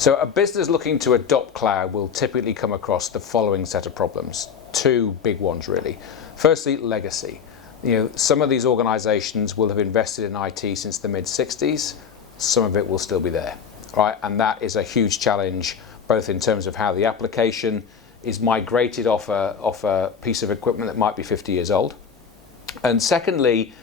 So a business looking to adopt cloud will typically come across the following set of problems. Two big ones really. Firstly, legacy. Some of these organizations will have invested in IT since the mid-60s. Some of it will still be there, right? And that is a huge challenge, both in terms of how the application is migrated off a piece of equipment that might be 50 years old. And secondly,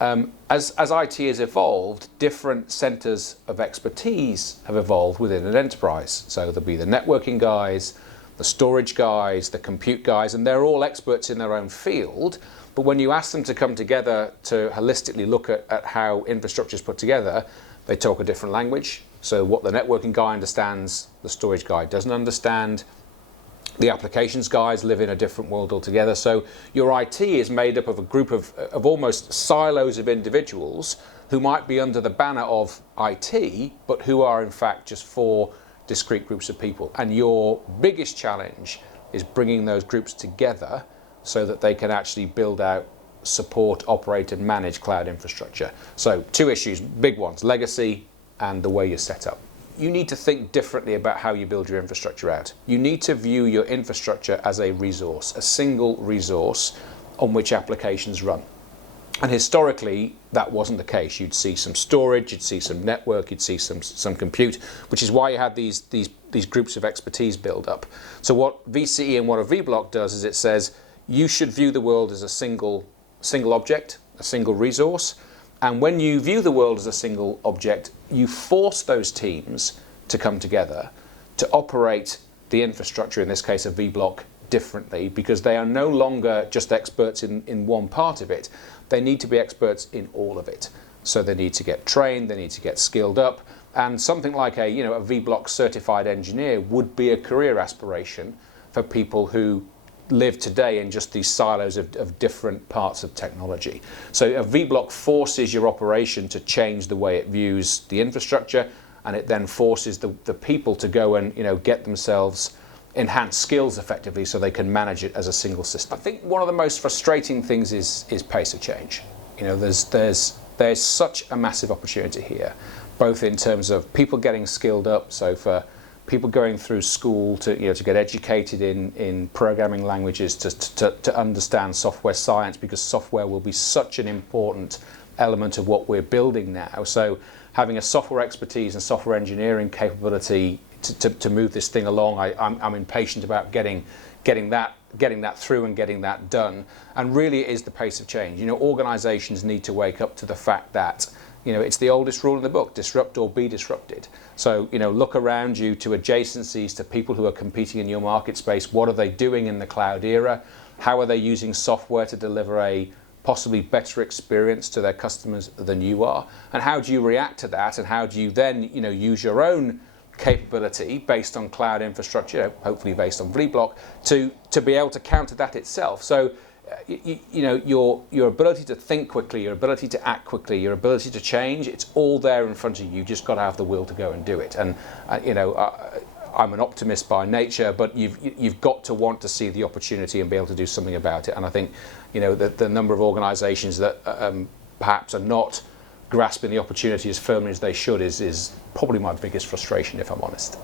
as IT has evolved, different centers of expertise have evolved within an enterprise. So there'll be the networking guys, the storage guys, the compute guys, and they're all experts in their own field. But when you ask them to come together to holistically look at how infrastructure is put together, they talk a different language. So what the networking guy understands, the storage guy doesn't understand. The applications guys live in a different world altogether. So your IT is made up of a group of almost silos of individuals who might be under the banner of IT, but who are in fact just four discrete groups of people. And your biggest challenge is bringing those groups together so that they can actually build out, support, operate and manage cloud infrastructure. So two issues, big ones, legacy and the way you're set up. You need to think differently about how you build your infrastructure out. You need to view your infrastructure as a resource, a single resource on which applications run. And historically, that wasn't the case. You'd see some storage, you'd see some network, you'd see some compute, which is why you had these groups of expertise build up. So what VCE and what a VBlock does is it says, you should view the world as a single object, a single resource. And when you view the world as a single object, you force those teams to come together to operate the infrastructure, in this case a VBlock, differently, because they are no longer just experts in one part of it. They need to be experts in all of it. So they need to get trained, they need to get skilled up, and something like a VBlock certified engineer would be a career aspiration for people who live today in just these silos of different parts of technology. So a VBlock forces your operation to change the way it views the infrastructure, and it then forces the people to go and get themselves enhanced skills effectively so they can manage it as a single system. I think one of the most frustrating things is pace of change. There's such a massive opportunity here, both in terms of people getting skilled up, so for people going through school to get educated in programming languages, to understand software science, because software will be such an important element of what we're building now. So having a software expertise and software engineering capability to move this thing along, I'm impatient about getting that through and getting that done. And really it is the pace of change. Organizations need to wake up to the fact that it's the oldest rule in the book, disrupt or be disrupted. So, look around you to adjacencies, to people who are competing in your market space. What are they doing in the cloud era? How are they using software to deliver a possibly better experience to their customers than you are? And how do you react to that? And how do you then, use your own capability based on cloud infrastructure, hopefully based on VBlock, to be able to counter that itself? So, your ability to think quickly, your ability to act quickly, your ability to change, it's all there in front of you. You've just got to have the will to go and do it. And I'm an optimist by nature, but you've got to want to see the opportunity and be able to do something about it. And I think the number of organizations that perhaps are not grasping the opportunity as firmly as they should is probably my biggest frustration, if I'm honest.